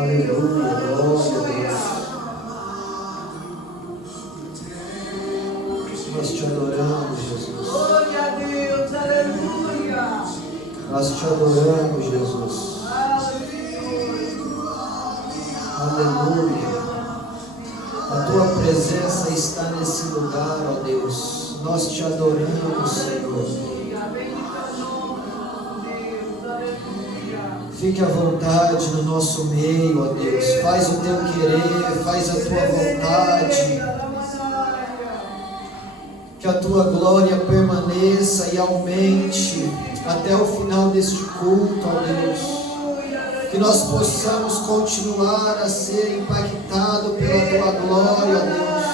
Aleluia, glória a Deus. Nós te adoramos, Jesus. Glória a Deus, aleluia. Nós te adoramos, Jesus. Aleluia. A tua presença está nesse lugar, ó Deus. Nós te adoramos, Senhor. Fique à vontade no nosso meio, ó Deus. Faz o teu querer, faz a tua vontade. Que a tua glória permaneça e aumente até o final deste culto, ó Deus. Que nós possamos continuar a ser impactados pela tua glória, ó Deus.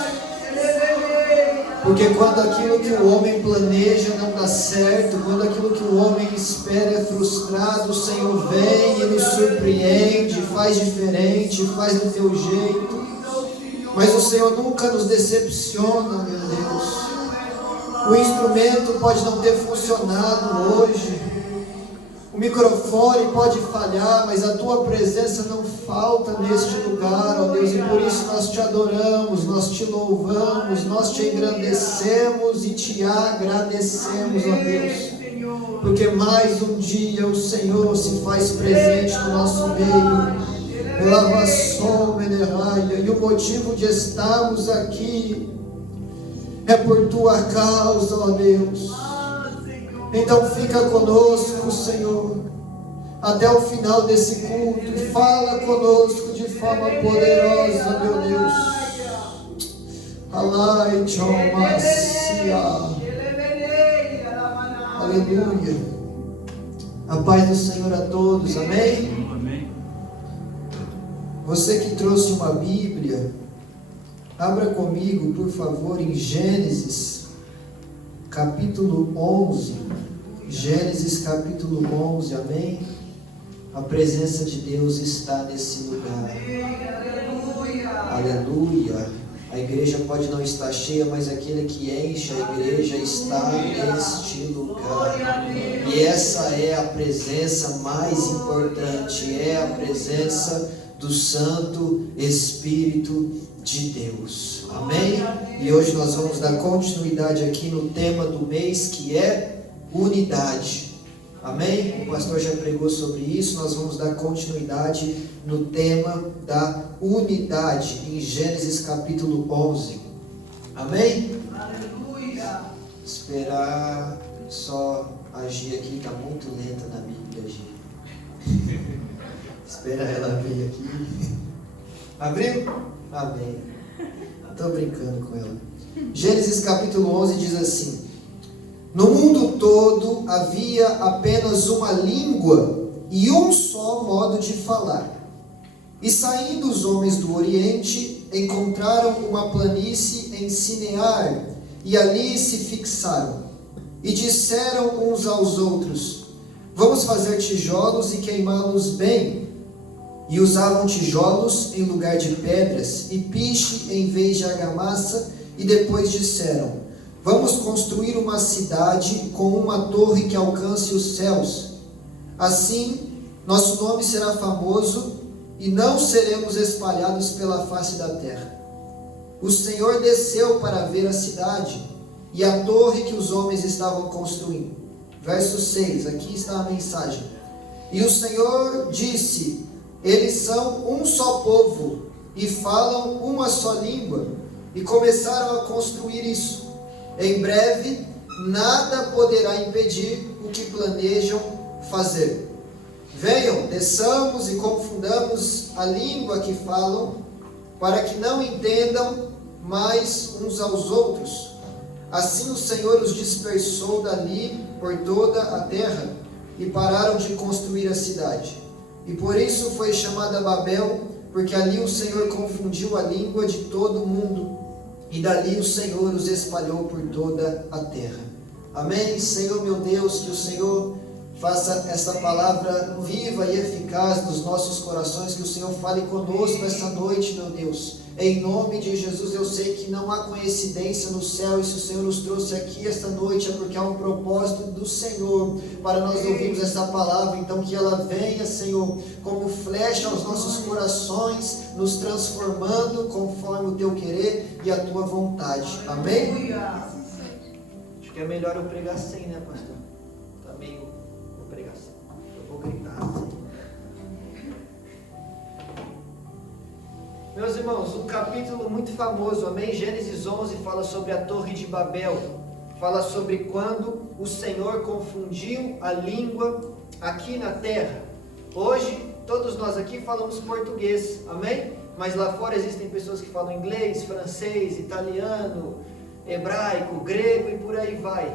Porque quando aquilo que o homem planeja não dá certo, quando aquilo que o homem espera é frustrado, o Senhor vem e nos surpreende, faz diferente, faz do teu jeito. Mas o Senhor nunca nos decepciona, meu Deus. O instrumento pode não ter funcionado hoje, o microfone pode falhar, mas a tua presença não falta neste lugar, ó Deus, e por isso nós te adoramos, nós te louvamos, nós te engrandecemos e te agradecemos, ó Deus, porque mais um dia o Senhor se faz presente no nosso meio, e o motivo de estarmos aqui é por tua causa, ó Deus. Então fica conosco, Senhor, até o final desse culto, e fala conosco de forma poderosa, meu Deus. Aleluia. A paz do Senhor a todos, amém? Amém. Você que trouxe uma Bíblia, abra comigo, por favor, em Gênesis capítulo 11. Gênesis capítulo 11, amém? A presença de Deus está nesse lugar. Aleluia. A igreja pode não estar cheia, mas aquele que enche a igreja está neste lugar. E essa é a presença mais importante, é a presença do Santo Espírito de Deus. Amém? E hoje nós vamos dar continuidade aqui no tema do mês, que é unidade. Amém? O pastor já pregou sobre isso. Nós vamos dar continuidade no tema da unidade em Gênesis capítulo 11. Amém? Aleluia. Esperar só agir aqui, está muito lenta na Bíblia agir. Espera ela vir aqui. Abriu? Amém. Estou brincando com ela. Gênesis capítulo 11 diz assim: no mundo todo havia apenas uma língua e um só modo de falar. E saindo os homens do Oriente, encontraram uma planície em Sinear, e ali se fixaram. E disseram uns aos outros: vamos fazer tijolos e queimá-los bem. E usavam tijolos em lugar de pedras, e piche em vez de argamassa, e depois disseram: vamos construir uma cidade com uma torre que alcance os céus. Assim, nosso nome será famoso e não seremos espalhados pela face da terra. O Senhor desceu para ver a cidade e a torre que os homens estavam construindo. Verso 6, aqui está a mensagem. E o Senhor disse: eles são um só povo e falam uma só língua. E começaram a construir isso. Em breve, nada poderá impedir o que planejam fazer. Venham, desçamos e confundamos a língua que falam, para que não entendam mais uns aos outros. Assim o Senhor os dispersou dali por toda a terra, e pararam de construir a cidade. E por isso foi chamada Babel, porque ali o Senhor confundiu a língua de todo o mundo, e dali o Senhor os espalhou por toda a terra. Amém? Senhor meu Deus, que o Senhor Faça essa palavra viva e eficaz nos nossos corações, que o Senhor fale conosco essa noite, meu Deus. Em nome de Jesus, eu sei que não há coincidência no céu, e se o Senhor nos trouxe aqui esta noite é porque há um propósito do Senhor para nós ouvirmos essa palavra. Então que ela venha, Senhor, como flecha aos nossos corações, nos transformando conforme o teu querer e a tua vontade. Amém? Acho que é melhor eu pregar sem, né, pastor? Tá meio... vou pregar sem. Eu vou gritar assim. Meus irmãos, um capítulo muito famoso, amém? Gênesis 11 fala sobre a Torre de Babel, fala sobre quando o Senhor confundiu a língua aqui na terra. Hoje, todos nós aqui falamos português, amém? Mas lá fora existem pessoas que falam inglês, francês, italiano, hebraico, grego e por aí vai.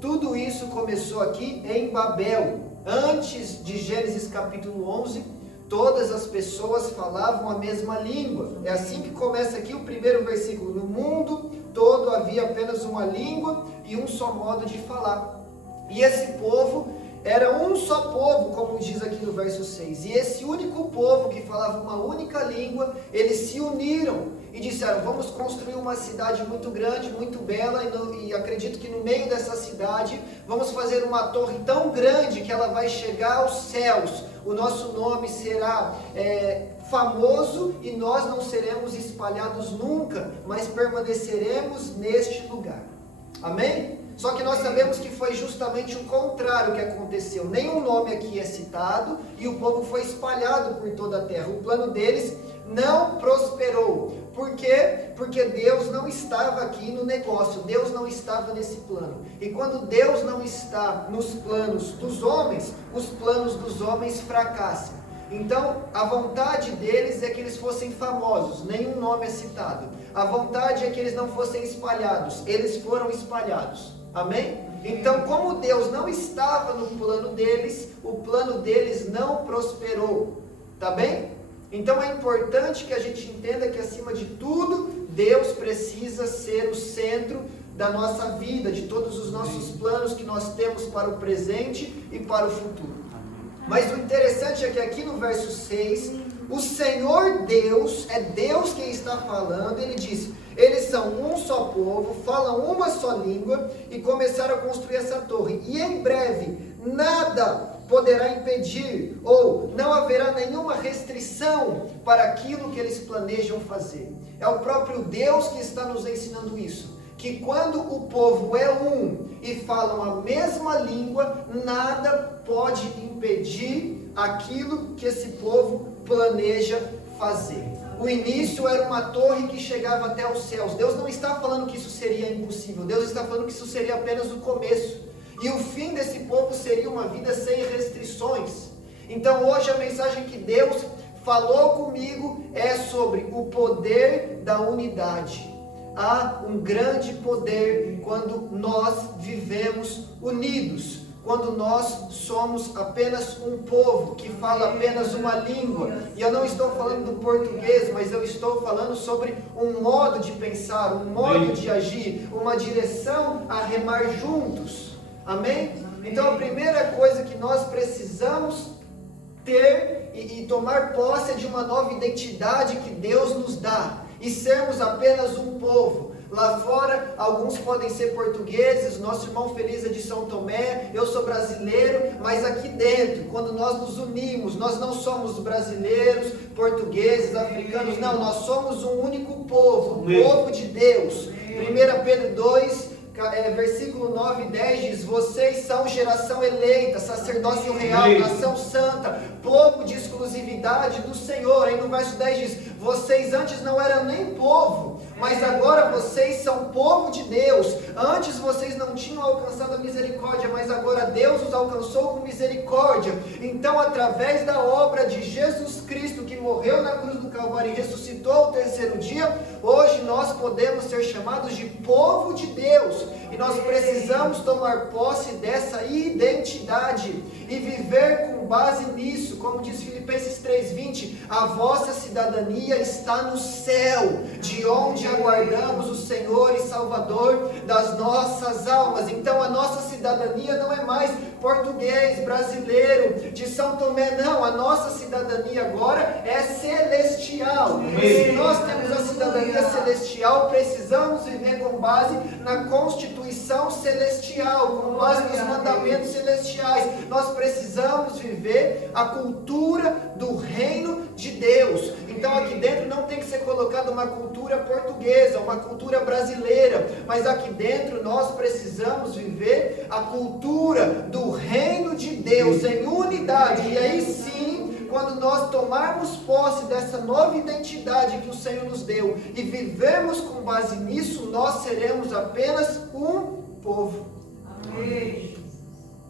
Tudo isso começou aqui em Babel. Antes de Gênesis capítulo 11, todas as pessoas falavam a mesma língua. É assim que começa aqui o primeiro versículo. No mundo todo havia apenas uma língua e um só modo de falar. E esse povo era um só povo, como diz aqui no verso 6. E esse único povo que falava uma única língua, eles se uniram e disseram: vamos construir uma cidade muito grande, muito bela, e acredito que no meio dessa cidade vamos fazer uma torre tão grande que ela vai chegar aos céus. O nosso nome será famoso e nós não seremos espalhados nunca, mas permaneceremos neste lugar. Amém? Só que nós sabemos que foi justamente o contrário que aconteceu. Nenhum nome aqui é citado e o povo foi espalhado por toda a terra. O plano deles não prosperou. Por quê? Porque Deus não estava aqui no negócio. Deus não estava nesse plano. E quando Deus não está nos planos dos homens, os planos dos homens fracassam. Então, a vontade deles é que eles fossem famosos, nenhum nome é citado. A vontade é que eles não fossem espalhados, eles foram espalhados. Amém? Então, como Deus não estava no plano deles, o plano deles não prosperou. Tá bem? Então é importante que a gente entenda que, acima de tudo, Deus precisa ser o centro da nossa vida, de todos os nossos planos que nós temos para o presente e para o futuro. Mas o interessante é que aqui no verso 6, o Senhor Deus, é Deus quem está falando, ele diz: eles são um só povo, falam uma só língua e começaram a construir essa torre. E em breve, nada poderá impedir, ou não haverá nenhuma restrição para aquilo que eles planejam fazer. É o próprio Deus que está nos ensinando isso. Que quando o povo é um e falam a mesma língua, nada pode impedir aquilo que esse povo planeja fazer. O início era uma torre que chegava até os céus. Deus não está falando que isso seria impossível. Deus está falando que isso seria apenas o começo. E o fim desse povo seria uma vida sem restrições. Então hoje a mensagem que Deus falou comigo é sobre o poder da unidade. Há um grande poder quando nós vivemos unidos, quando nós somos apenas um povo que fala apenas uma língua. E eu não estou falando do português, mas eu estou falando sobre um modo de pensar, um modo de agir, uma direção a remar juntos. Amém? Então a primeira coisa que nós precisamos ter e tomar posse é de uma nova identidade que Deus nos dá. E sermos apenas um povo. Lá fora, alguns podem ser portugueses, nosso irmão Feliz é de São Tomé, eu sou brasileiro, mas aqui dentro, quando nós nos unimos, nós não somos brasileiros, portugueses, africanos, não, nós somos um único povo, o povo de Deus. 1 Pedro 2, versículo 9 e 10 diz: vocês são geração eleita, sacerdócio real, nação santa, povo de exclusividade do Senhor. Aí no verso 10 diz: vocês antes não eram nem povo, mas agora vocês são povo de Deus. Antes vocês não tinham alcançado a misericórdia, mas agora Deus os alcançou com misericórdia. Então, através da obra de Jesus Cristo, que morreu na cruz do Calvário e ressuscitou ao terceiro dia, hoje nós podemos ser chamados de povo de Deus. E nós precisamos tomar posse dessa identidade e viver com base nisso. Como diz Filipenses 3:20, a vossa cidadania cidadania está no céu, de onde aguardamos o Senhor e Salvador das nossas almas. Então a nossa cidadania não é mais português, brasileiro, de São Tomé, não. A nossa cidadania agora é celestial. E se nós temos a cidadania celestial, precisamos viver com base na Constituição celestial, com base nos mandamentos celestiais. Nós precisamos viver a cultura do reino de Deus. Então aqui dentro não tem que ser colocada uma cultura portuguesa, uma cultura brasileira, mas aqui dentro nós precisamos viver a cultura do reino de Deus em unidade. E aí sim, quando nós tomarmos posse dessa nova identidade que o Senhor nos deu e vivemos com base nisso, nós seremos apenas um povo. Amém.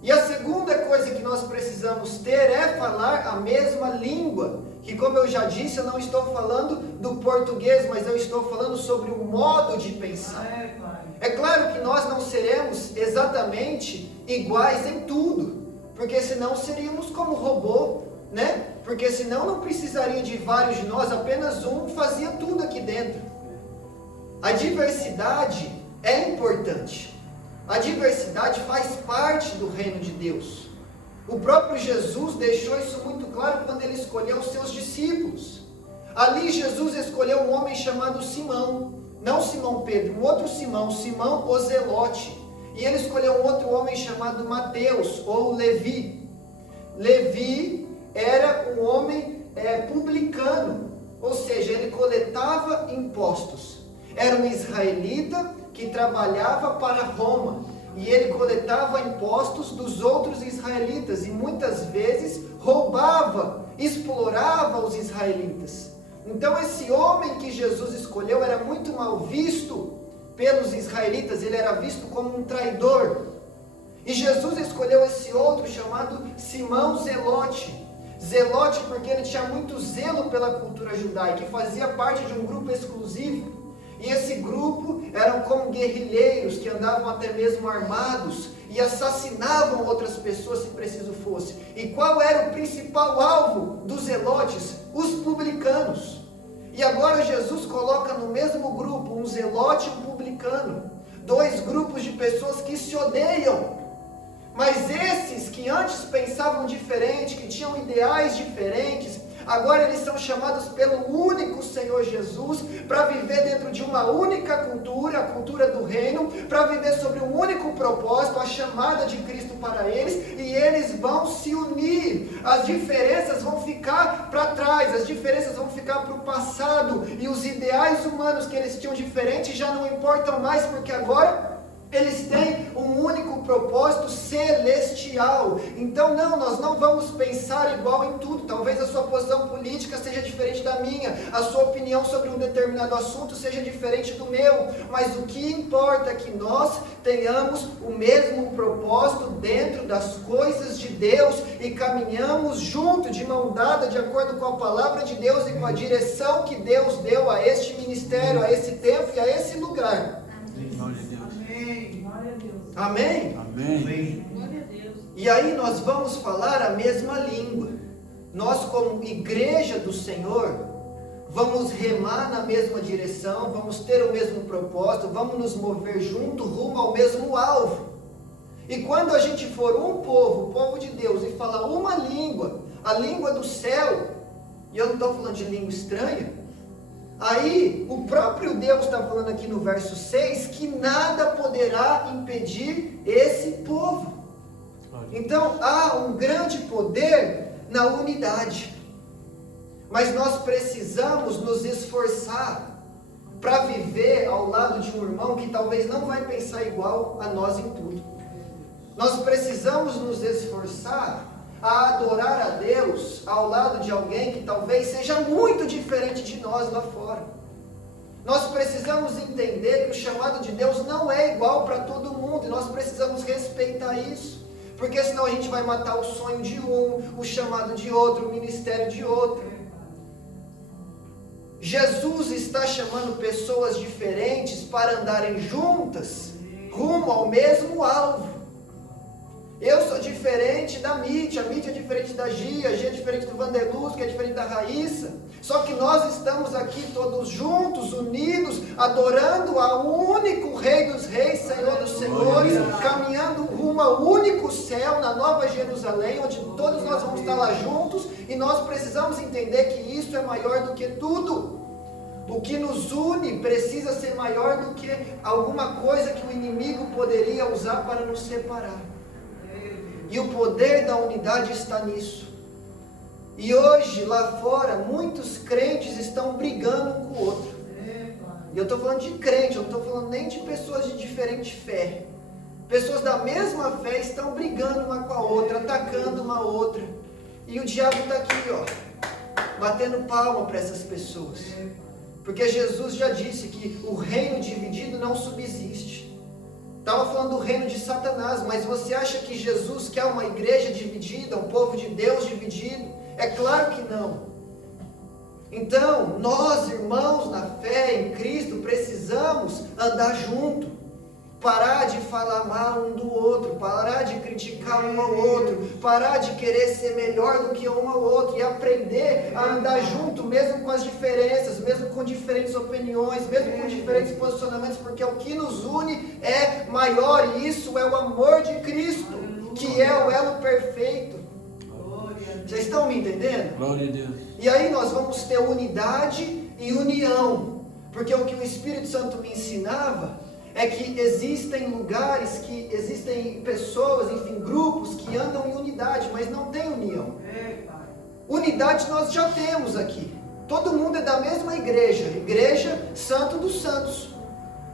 E a segunda coisa que nós precisamos ter é falar a mesma língua. Que, como eu já disse, eu não estou falando do português, mas eu estou falando sobre o modo de pensar. É claro que nós não seremos exatamente iguais em tudo, porque senão seríamos como robô, né? Porque senão não precisaria de vários de nós, apenas um fazia tudo aqui dentro. A diversidade é importante. A diversidade faz parte do reino de Deus. O próprio Jesus deixou isso muito claro quando ele escolheu os seus discípulos. Ali Jesus escolheu um homem chamado Simão, não Simão Pedro, um outro Simão, Simão o Zelote. E ele escolheu um outro homem chamado Mateus, ou Levi. Levi era um homem publicano, ou seja, ele coletava impostos. Era um israelita que trabalhava para Roma. E ele coletava impostos dos outros israelitas e muitas vezes roubava, explorava os israelitas. Então esse homem que Jesus escolheu era muito mal visto pelos israelitas, ele era visto como um traidor. E Jesus escolheu esse outro chamado Simão Zelote. Zelote porque ele tinha muito zelo pela cultura judaica e fazia parte de um grupo exclusivo. E esse grupo eram como guerrilheiros que andavam até mesmo armados e assassinavam outras pessoas se preciso fosse. E qual era o principal alvo dos zelotes? Os publicanos. E agora Jesus coloca no mesmo grupo um zelote e um publicano. Dois grupos de pessoas que se odeiam. Mas esses que antes pensavam diferente, que tinham ideais diferentes, agora eles são chamados pelo único Senhor Jesus para viver dentro de uma única cultura, a cultura do reino, para viver sobre um único propósito, a chamada de Cristo para eles, e eles vão se unir. As diferenças vão ficar para trás, as diferenças vão ficar para o passado, e os ideais humanos que eles tinham diferentes já não importam mais, porque agora eles têm um único propósito celestial. Então nós não vamos pensar igual em tudo. Talvez a sua posição política seja diferente da minha, a sua opinião sobre um determinado assunto seja diferente do meu, mas o que importa é que nós tenhamos o mesmo propósito dentro das coisas de Deus e caminhamos junto, de mão dada, de acordo com a palavra de Deus e com a direção que Deus deu a este ministério, a esse tempo e a esse lugar. Amém? Amém. Glória a Deus. E aí nós vamos falar a mesma língua. Nós, como igreja do Senhor, vamos remar na mesma direção, vamos ter o mesmo propósito, vamos nos mover junto rumo ao mesmo alvo. E quando a gente for um povo, o povo de Deus, e falar uma língua, a língua do céu, e eu não estou falando de língua estranha, aí o próprio Deus está falando aqui no verso 6 que nada poderá impedir esse povo. Então há um grande poder na unidade, mas nós precisamos nos esforçar para viver ao lado de um irmão que talvez não vai pensar igual a nós em tudo. Nós precisamos nos esforçar a adorar a Deus ao lado de alguém que talvez seja muito diferente de nós lá fora. Nós precisamos entender que o chamado de Deus não é igual para todo mundo, e nós precisamos respeitar isso, porque senão a gente vai matar o sonho de um, o chamado de outro, o ministério de outro. Jesus está chamando pessoas diferentes para andarem juntas, rumo ao mesmo alvo. Eu sou diferente diferente da Mitya, a Mitya é diferente da Gia, a Gia é diferente do Vanderluz, que é diferente da Raíssa. Só que nós estamos aqui todos juntos, unidos, adorando ao único Rei dos Reis, Senhor dos Senhores, caminhando rumo ao único céu, na Nova Jerusalém, onde todos nós vamos estar lá juntos, e nós precisamos entender que isso é maior do que tudo. O que nos une precisa ser maior do que alguma coisa que o inimigo poderia usar para nos separar. E o poder da unidade está nisso. E hoje, lá fora, muitos crentes estão brigando um com o outro. E eu estou falando de crente, eu não estou falando nem de pessoas de diferente fé. Pessoas da mesma fé estão brigando uma com a outra, atacando uma outra. E o diabo está aqui, ó, batendo palma para essas pessoas. Porque Jesus já disse que o reino dividido não subsiste. Estava falando do reino de Satanás, mas você acha que Jesus quer uma igreja dividida, um povo de Deus dividido? É claro que não. Então, nós, irmãos na fé em Cristo, precisamos andar junto. Parar de falar mal um do outro, parar de criticar um ao outro, parar de querer ser melhor do que um ao outro e aprender a andar junto, mesmo com as diferenças, mesmo com diferentes opiniões, mesmo com diferentes posicionamentos, porque o que nos une é maior, e isso é o amor de Cristo, que é o elo perfeito. Vocês estão me entendendo? Glória a Deus. E aí nós vamos ter unidade e união, porque o que o Espírito Santo me ensinava é que existem lugares, que existem pessoas, enfim, grupos que andam em unidade, mas não tem união. Unidade nós já temos aqui. Todo mundo é da mesma igreja, Igreja Santo dos Santos.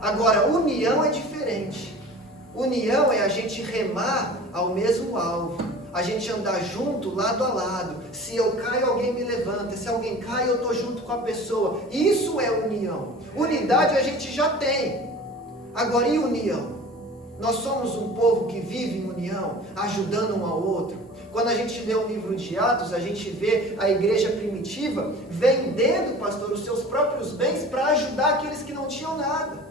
Agora, união é diferente. União é a gente remar ao mesmo alvo. A gente andar junto, lado a lado. Se eu caio, alguém me levanta. Se alguém cai, eu estou junto com a pessoa. Isso é união. Unidade a gente já tem. Agora, e união? Nós somos um povo que vive em união, ajudando um ao outro. Quando a gente lê o livro de Atos, a gente vê a igreja primitiva vendendo, pastor, os seus próprios bens para ajudar aqueles que não tinham nada.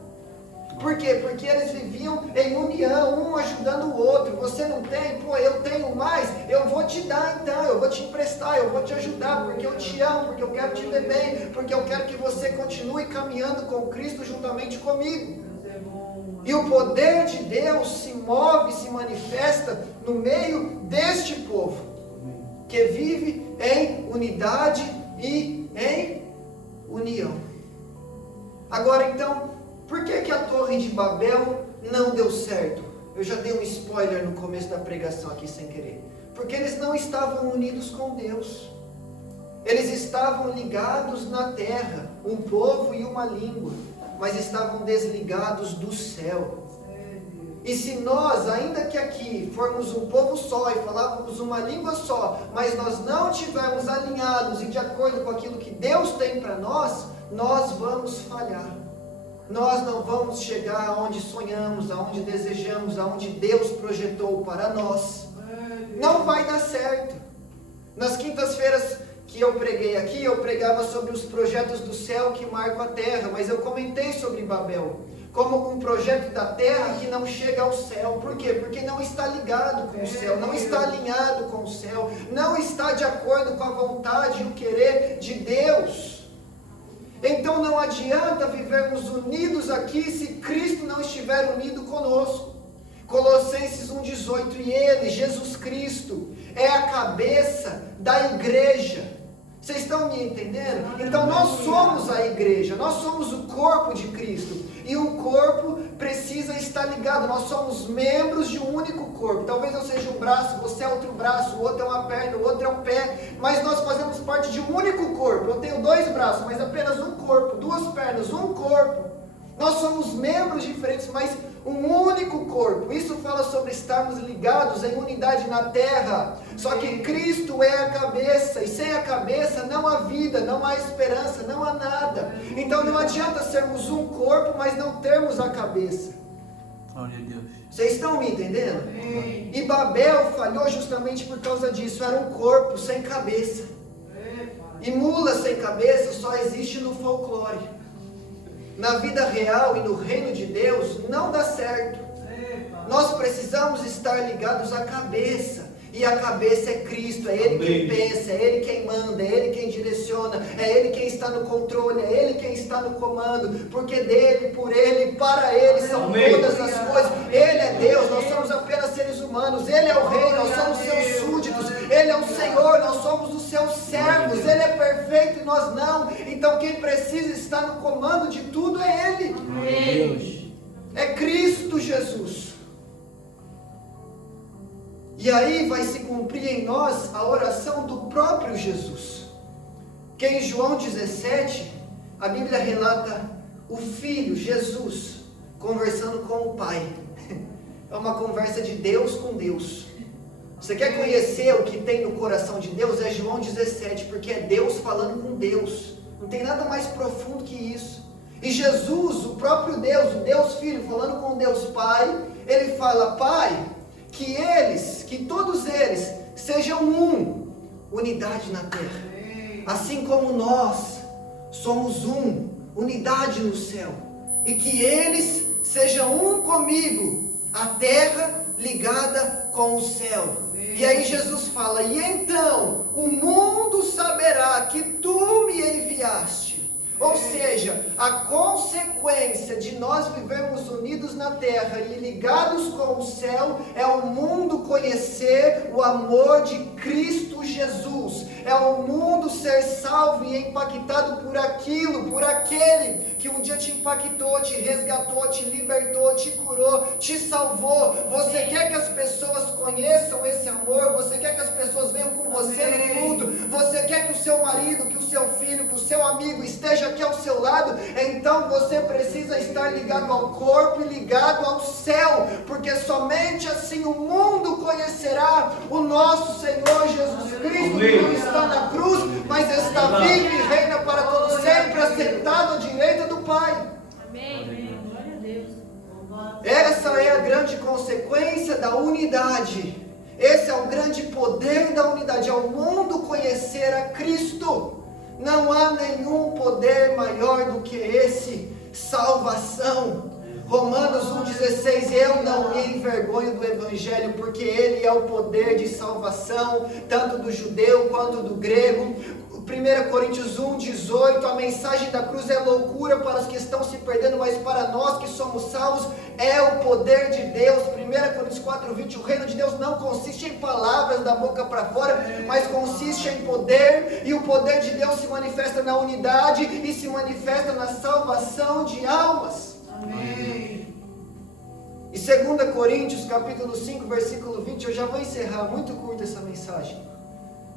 Por quê? Porque eles viviam em união, um ajudando o outro. Você não tem? Pô, eu tenho mais, eu vou te dar então, eu vou te emprestar, eu vou te ajudar, porque eu te amo, porque eu quero te ver bem, porque eu quero que você continue caminhando com Cristo juntamente comigo. E o poder de Deus se move, se manifesta no meio deste povo, que vive em unidade e em união. Agora então, por que a Torre de Babel não deu certo? Eu já dei um spoiler no começo da pregação aqui sem querer. Porque eles não estavam unidos com Deus. Eles estavam ligados na terra, um povo e uma língua, mas estavam desligados do céu. E se nós, ainda que aqui, formos um povo só e falávamos uma língua só, mas nós não estivermos alinhados e de acordo com aquilo que Deus tem para nós, nós vamos falhar. Nós não vamos chegar aonde sonhamos, aonde desejamos, aonde Deus projetou para nós. Não vai dar certo. Nas quintas-feiras que eu preguei aqui, eu pregava sobre os projetos do céu que marcam a terra, mas eu comentei sobre Babel como um projeto da terra que não chega ao céu. Por quê? Porque não está ligado com o céu, não está alinhado com o céu, não está de acordo com a vontade e o querer de Deus. Então não adianta vivermos unidos aqui se Cristo não estiver unido conosco. Colossenses 1,18, e Ele, Jesus Cristo, é a cabeça da igreja. Vocês estão me entendendo? Então nós somos a igreja, nós somos o corpo de Cristo. E o corpo precisa estar ligado, nós somos membros de um único corpo. Talvez eu seja um braço, você é outro braço, o outro é uma perna, o outro é um pé, mas nós fazemos parte de um único corpo. Eu tenho 2 braços, mas apenas um corpo, 2 pernas, um corpo. Nós somos membros diferentes, mas um único corpo. Isso fala sobre estarmos ligados em unidade na terra. Só que Cristo é a cabeça, e sem a cabeça não há vida, não há esperança, não há nada. Então não adianta sermos um corpo, mas não termos a cabeça. Glória a Deus. Vocês estão me entendendo? E Babel falhou justamente por causa disso. Era um corpo sem cabeça. E mula sem cabeça só existe no folclore. Na vida real e no reino de Deus não dá certo. Nós precisamos estar ligados à cabeça. E a cabeça é Cristo, é Ele quem pensa, é Ele quem manda, é Ele quem direciona, é Ele quem está no controle, é Ele quem está no comando, porque dele, por Ele, para Ele são todas as coisas. Ele é Deus, nós somos apenas seres humanos, Ele é o Rei, nós somos seus súditos, Ele é o Senhor, nós somos os seus servos, Ele é perfeito e nós não. Então quem precisa estar no comando de tudo é Ele. É Cristo Jesus. E aí vai se cumprir em nós a oração do próprio Jesus. Que em João 17, a Bíblia relata o Filho, Jesus, conversando com o Pai. É uma conversa de Deus com Deus. Você quer conhecer o que tem no coração de Deus? É João 17, porque é Deus falando com Deus. Não tem nada mais profundo que isso. E Jesus, o próprio Deus, o Deus Filho, falando com Deus Pai, Ele fala: Pai, que todos eles sejam unidade na terra. Assim como nós somos unidade no céu. E que eles sejam comigo, a terra ligada com o céu. E aí Jesus fala: e então o mundo saberá que tu me enviaste. Ou seja, a consequência de nós vivermos unidos na terra e ligados com o céu é o mundo conhecer o amor de Cristo Jesus. É o mundo ser salvo e impactado por aquele que um dia te impactou, te resgatou, te libertou, te curou, te salvou. Você quer que as pessoas conheçam esse amor? Você quer que as pessoas venham com você no culto? Você quer que o seu marido, que o seu filho, que o seu amigo esteja aqui ao seu lado? Então você precisa estar ligado ao corpo e ligado ao céu, porque somente assim o mundo conhecerá o nosso Senhor Jesus Cristo, que não está na cruz, mas está vivo e reina para todo sempre, assentado à direita do Pai. Amém. Glória a Deus. Essa é a grande consequência da unidade. Esse é o grande poder da unidade, é o mundo conhecer a Cristo. Não há nenhum poder maior do que esse, salvação. Romanos 1,16, eu não me envergonho do Evangelho, porque ele é o poder de salvação, tanto do judeu quanto do grego. 1 Coríntios 1,18, a mensagem da cruz é loucura para os que estão se perdendo, mas para nós que somos salvos, é o poder de Deus. 1 Coríntios 4,20, o reino de Deus não consiste em palavras da boca para fora, mas consiste em poder, e o poder de Deus se manifesta na unidade e se manifesta na salvação de almas. Amém. E 2 Coríntios capítulo 5, versículo 20, eu já vou encerrar, muito curta essa mensagem.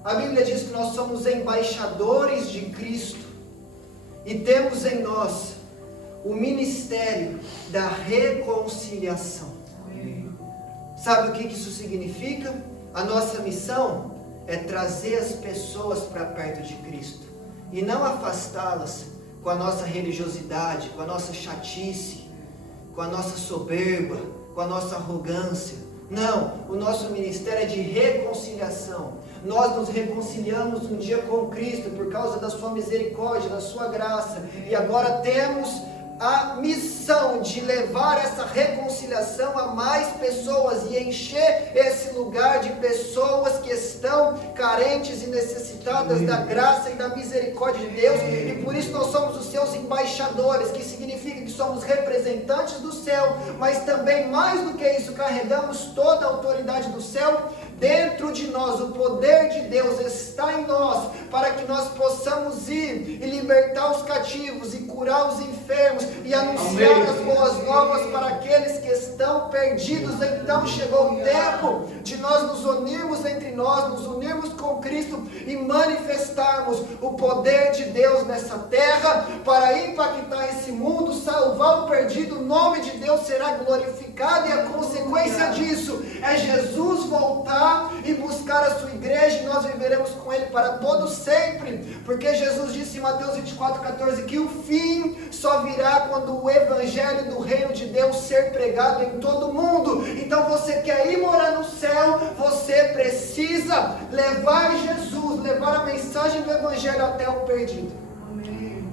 A Bíblia diz que nós somos embaixadores de Cristo e temos em nós o ministério da reconciliação. Amém. Sabe o que isso significa? A nossa missão é trazer as pessoas para perto de Cristo e não afastá-las com a nossa religiosidade, com a nossa chatice, com a nossa soberba, com a nossa arrogância. Não, o nosso ministério é de reconciliação. Nós nos reconciliamos um dia com Cristo por causa da sua misericórdia, da sua graça, e agora temos a missão de levar essa reconciliação a mais pessoas e encher esse lugar de pessoas que estão carentes e necessitadas da graça e da misericórdia de Deus. E por isso nós somos os seus embaixadores, que significa que somos representantes do céu, mas também mais do que isso, carregamos toda a autoridade do céu dentro de nós. O poder de Deus está em nós para que nós possamos ir e libertar os cativos e curar os enfermos e anunciar as boas novas para aqueles que estão perdidos. Então chegou o tempo de nós nos unirmos entre nós, nos unirmos com Cristo e manifestarmos o poder de Deus nessa terra para impactar esse mundo, salvar o perdido. O nome de Deus será glorificado e a consequência disso é Jesus voltar e buscar a sua igreja, e nós viveremos com ele para todo sempre, porque Jesus disse em Mateus 24,14 que o fim só virá quando o evangelho do reino de Deus ser pregado em todo o mundo. Então você quer ir morar no céu, você precisa levar Jesus, levar a mensagem do evangelho até o perdido. Amém.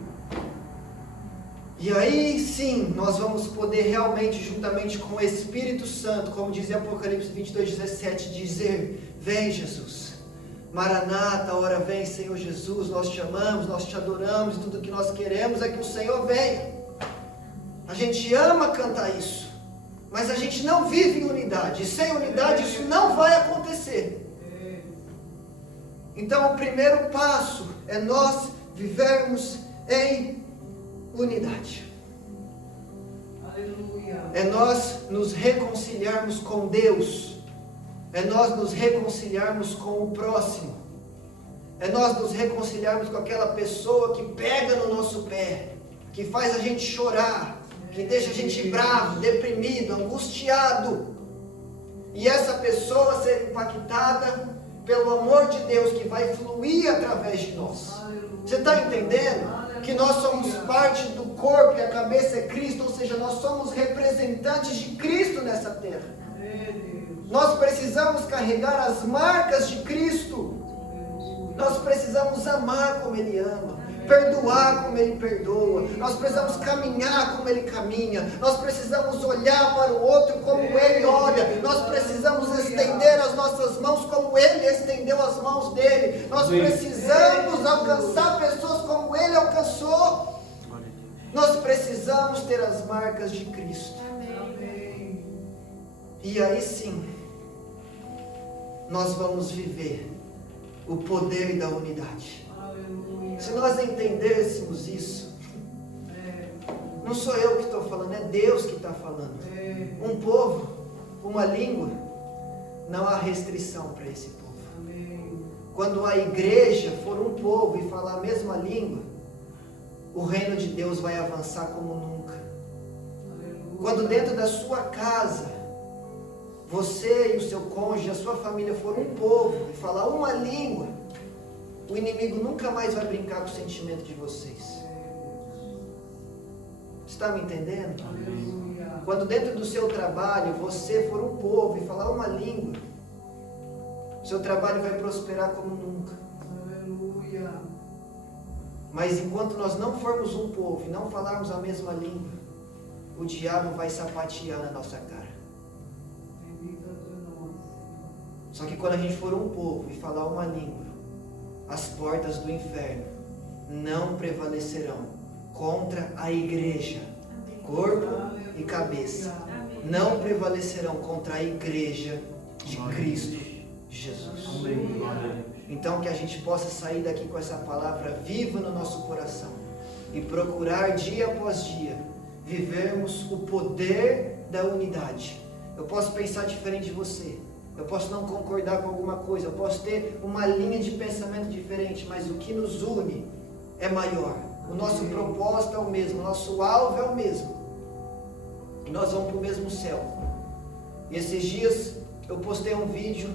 E aí sim, nós vamos poder realmente, juntamente com o Espírito Santo, como diz em Apocalipse 22:17, dizer: vem Jesus, Maranata, hora vem Senhor Jesus, nós te amamos, nós te adoramos, e tudo que nós queremos é que o Senhor venha. A gente ama cantar isso, mas a gente não vive em unidade, e sem unidade isso não vai acontecer. Então o primeiro passo é nós vivermos em unidade. Aleluia. É nós nos reconciliarmos com Deus. É nós nos reconciliarmos com o próximo. É nós nos reconciliarmos com aquela pessoa que pega no nosso pé, que faz a gente chorar, que deixa a gente bravo, deprimido, angustiado. E essa pessoa ser impactada pelo amor de Deus que vai fluir através de nós. Você está entendendo? Que nós somos parte do corpo e a cabeça é Cristo, ou seja, nós somos representantes de Cristo nessa terra. Nós precisamos carregar as marcas de Cristo. Nós precisamos amar como Ele ama, perdoar como Ele perdoa. Nós precisamos caminhar como Ele caminha. Nós precisamos olhar para o outro como Ele olha. Nós precisamos estender as nossas mãos como Ele estendeu as mãos dele. Nós precisamos alcançar pessoas como Ele alcançou. Nós precisamos ter as marcas de Cristo. Amém. E aí sim, nós vamos viver o poder da unidade. Aleluia. Se nós entendêssemos isso, não sou eu que estou falando, é Deus que está falando. Um povo, uma língua, não há restrição para esse povo. Amém. Quando a igreja for um povo e falar a mesma língua, o reino de Deus vai avançar como nunca. Aleluia. Quando dentro da sua casa, você e o seu cônjuge, a sua família for um povo e falar uma língua, o inimigo nunca mais vai brincar com o sentimento de vocês. Você está me entendendo? Aleluia. Quando dentro do seu trabalho você for um povo e falar uma língua, seu trabalho vai prosperar como nunca. Aleluia. Mas enquanto nós não formos um povo e não falarmos a mesma língua, o diabo vai sapatear na nossa cara. Bendito é o teu nome. Só que quando a gente for um povo e falar uma língua, as portas do inferno não prevalecerão contra a igreja, corpo e cabeça. Não prevalecerão contra a igreja de Cristo Jesus. Então que a gente possa sair daqui com essa palavra viva no nosso coração e procurar dia após dia vivermos o poder da unidade. Eu posso pensar diferente de você, eu posso não concordar com alguma coisa, eu posso ter uma linha de pensamento diferente, mas o que nos une é maior. O nosso propósito é o mesmo, o nosso alvo é o mesmo. E nós vamos para o mesmo céu. E esses dias eu postei um vídeo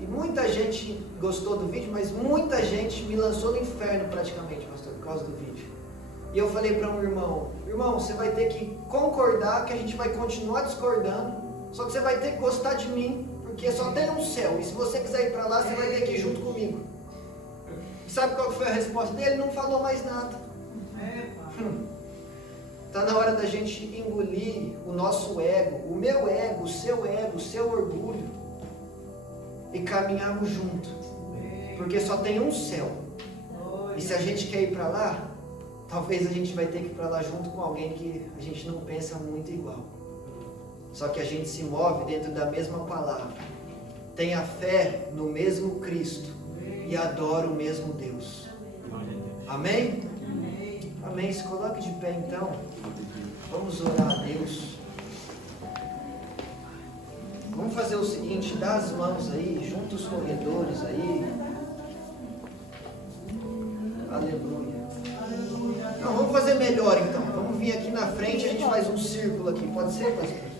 e muita gente gostou do vídeo, mas muita gente me lançou no inferno praticamente, pastor, por causa do vídeo. E eu falei para um irmão, você vai ter que concordar que a gente vai continuar discordando, só que você vai ter que gostar de mim, porque só tem um céu, e se você quiser ir para lá, você vai ter que ir junto comigo. E sabe qual foi a resposta dele? Ele não falou mais nada. Está na hora da gente engolir o nosso ego, o meu ego, o seu orgulho, e caminharmos junto, porque só tem um céu. E se a gente quer ir para lá, talvez a gente vai ter que ir para lá junto com alguém que a gente não pensa muito igual. Só que a gente se move dentro da mesma palavra, tem a fé no mesmo Cristo e adora o mesmo Deus. Amém? Amém. Se coloque de pé então. Vamos orar a Deus. Vamos fazer o seguinte, dá as mãos aí, junta os corredores aí. Aleluia. Não, vamos fazer melhor então. Vamos vir aqui na frente, a gente faz um círculo aqui. Pode ser, pastor?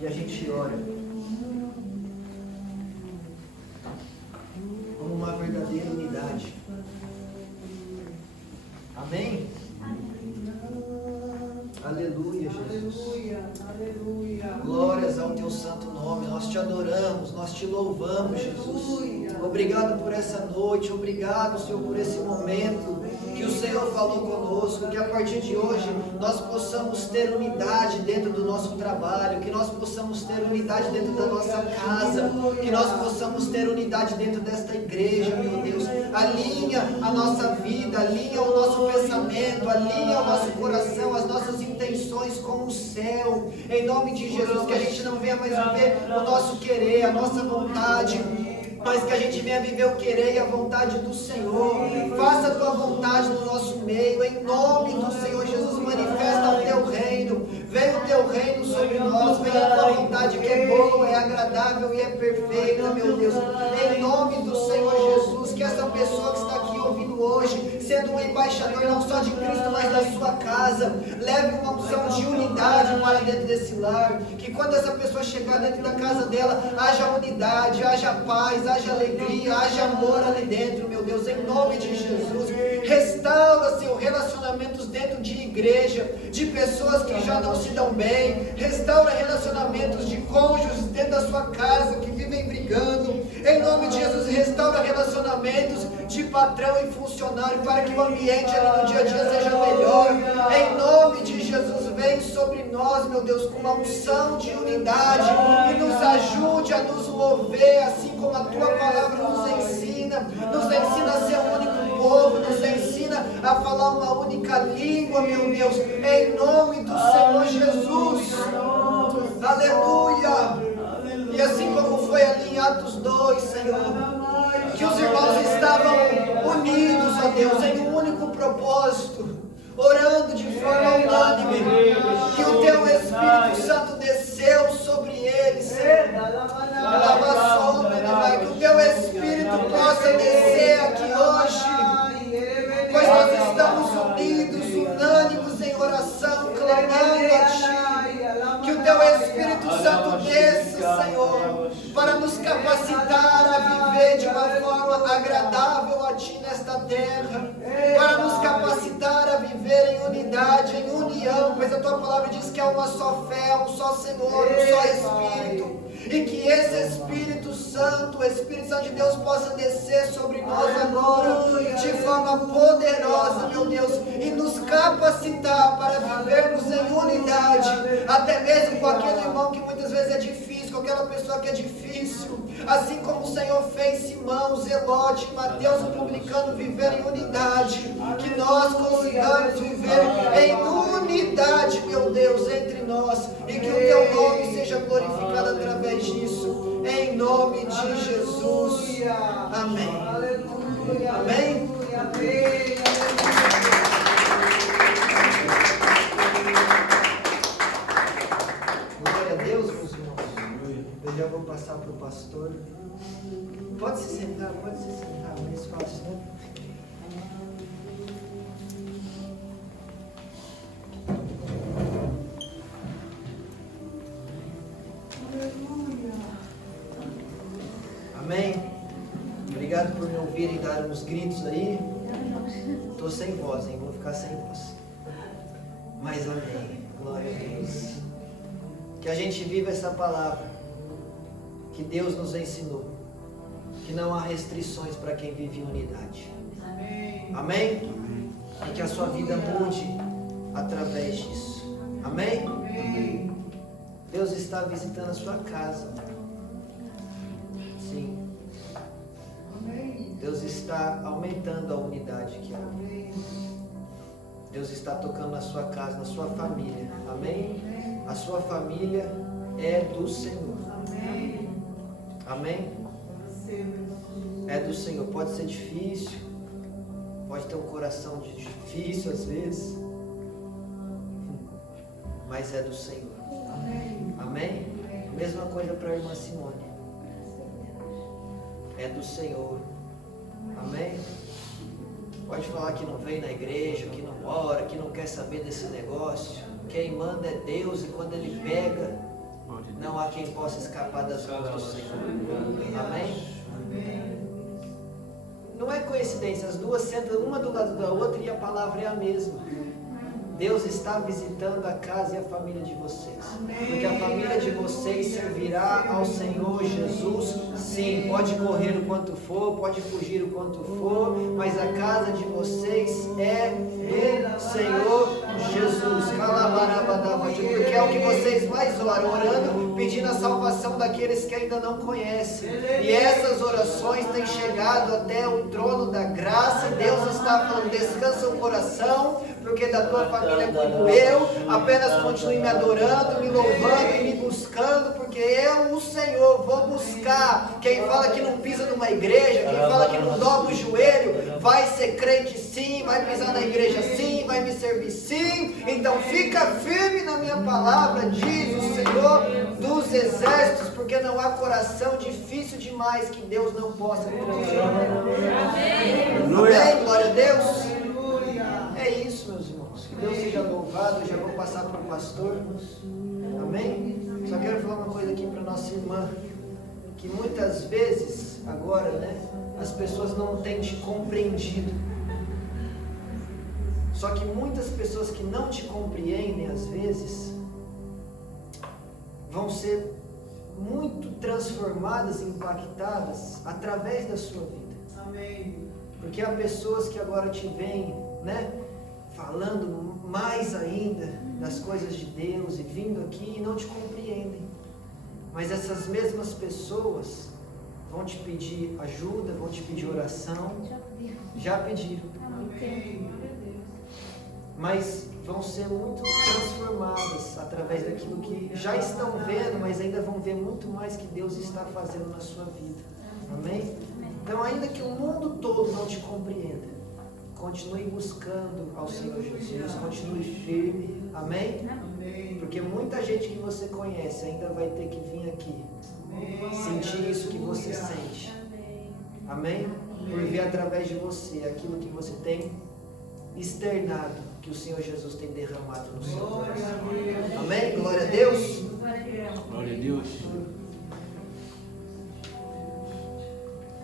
E a gente ora. Como uma verdadeira unidade. Amém? Aleluia, Jesus. Aleluia. Glórias ao teu santo nome. Nós te adoramos, nós te louvamos, Jesus. Obrigado por essa noite, obrigado, Senhor, por esse momento que o Senhor falou conosco, que a partir de hoje nós possamos ter unidade dentro do nosso trabalho, que nós possamos ter unidade dentro da nossa casa, que nós possamos ter unidade dentro desta igreja, meu Deus. Alinha a nossa vida, alinha o nosso pensamento, alinha o nosso coração, as nossas intenções com o céu, em nome de Jesus, que a gente não venha mais viver o nosso querer, a nossa vontade, mas que a gente venha viver o querer e a vontade do Senhor. Faça a tua vontade no nosso meio, em nome do Senhor Jesus. Manifesta o teu reino, venha o teu reino sobre nós, venha a tua vontade que é boa, é agradável e é perfeita, meu Deus. Em nome do Senhor Jesus, que essa pessoa que está aqui ouvindo hoje, sendo um embaixador não só de Cristo, mas da sua casa, leve uma unção de unidade para dentro desse lar, que quando essa pessoa chegar dentro da casa dela, haja unidade, haja paz, haja alegria, haja amor ali dentro, meu Deus, em nome de Jesus. Restaura, Senhor, relacionamentos dentro de igreja, de pessoas que já não se dão bem. Restaura relacionamentos de cônjuges dentro da sua casa que vivem brigando. Em nome de Jesus, restaura relacionamentos de patrão e funcionário para que o ambiente ali no dia a dia seja melhor. Em nome de Jesus, vem sobre nós, meu Deus, com uma unção de unidade e nos ajude a nos mover assim como a tua palavra nos ensina a ser um único povo, nos ensina a falar uma única língua, meu Deus, em nome do Senhor Jesus. Aleluia. E assim como foi ali em Atos 2, Senhor, que os irmãos estavam unidos, ó Deus, em um único propósito, orando de forma unânime, que o teu Espírito Santo desceu sobre eles, Senhor. Que o teu Espírito possa descer aqui hoje, pois nós estamos unidos, unânimes em oração, clamando a Ti. Que o teu Espírito Santo desça, Senhor, para nos capacitar a viver de uma forma agradável a Ti nesta terra, para nos capacitar a viver em unidade, em união, pois a Tua palavra diz que há uma só fé, um só Senhor, um só Espírito, e que esse Espírito Santo, o Espírito Santo de Deus, possa descer sobre nós agora, de forma poderosa, meu Deus, e nos capacitar para vivermos em unidade, até mesmo com aquele irmão que muitas vezes é difícil, com aquela pessoa que é difícil, assim como o Senhor fez Simão, Zelote, Mateus, o publicano, viver em unidade, que nós consigamos viver em unidade, meu Deus, entre nós, e que o Teu nome seja glorificado através disso, em nome de Jesus. Amém. Amém. Glória a Deus, meus irmãos. Eu já vou passar para o pastor. Pode se sentar, mais fácil, né? Amém? Obrigado por me ouvirem dar uns gritos aí. Estou sem voz, hein? Vou ficar sem voz. Mas amém. Glória a Deus. Que a gente viva essa palavra que Deus nos ensinou. Que não há restrições para quem vive em unidade. Amém? E que a sua vida mude através disso. Amém? Deus está visitando a sua casa. Sim. Deus está aumentando a unidade que há. Deus está tocando na sua casa, na sua família. Amém? A sua família é do Senhor. Amém? É do Senhor. Pode ser difícil, pode ter um coração difícil às vezes, mas é do Senhor. Amém? Mesma coisa para a irmã Simone. É do Senhor. Amém? Pode falar que não vem na igreja, que não ora, que não quer saber desse negócio. Quem manda é Deus, e quando Ele pega, não há quem possa escapar das mãos do Senhor. Amém? Não é coincidência, as duas sentam uma do lado da outra e a palavra é a mesma. Deus está visitando a casa e a família de vocês. Porque a família de vocês servirá ao Senhor Jesus. Sim, pode correr o quanto for, pode fugir o quanto for, mas a casa de vocês é do Senhor Jesus. Porque é o que vocês mais oram, orando, pedindo a salvação daqueles que ainda não conhecem. E essas orações têm chegado até o trono da graça. Deus está falando, descansa o coração, porque da tua família cuido eu. Apenas continue me adorando, me louvando e me buscando, porque eu, o Senhor, vou buscar. Quem fala que não pisa numa igreja, quem fala que não dobra o joelho, vai ser crente sim, vai pisar na igreja sim, vai me servir sim. Então fica firme na minha palavra, diz o Senhor dos exércitos, porque não há coração difícil demais que Deus não possa transformar. Amém. Glória a Deus. É isso, meus irmãos. Que Deus seja louvado. Eu já vou passar para o pastor. Amém? Só quero falar uma coisa aqui para nossa irmã. Que muitas vezes, agora, né, as pessoas não têm te compreendido. Só que muitas pessoas que não te compreendem, às vezes, vão ser muito transformadas e impactadas através da sua vida. Amém. Porque há pessoas que agora te veem, né, falando mais ainda das coisas de Deus e vindo aqui e não te compreendem. Mas essas mesmas pessoas vão te pedir ajuda, vão te pedir oração. Já pediram. Amém. Mas vão ser muito transformadas através daquilo que já estão vendo, mas ainda vão ver muito mais que Deus está fazendo na sua vida. Amém? Então, ainda que o mundo todo não te compreenda, continue buscando ao Senhor Jesus, continue firme. Amém? Porque muita gente que você conhece ainda vai ter que vir aqui sentir isso que você sente. Amém? Por ver através de você aquilo que você tem externado, que o Senhor Jesus tem derramado no seu coração. Amém? Glória a Deus. Glória a Deus. Glória a Deus.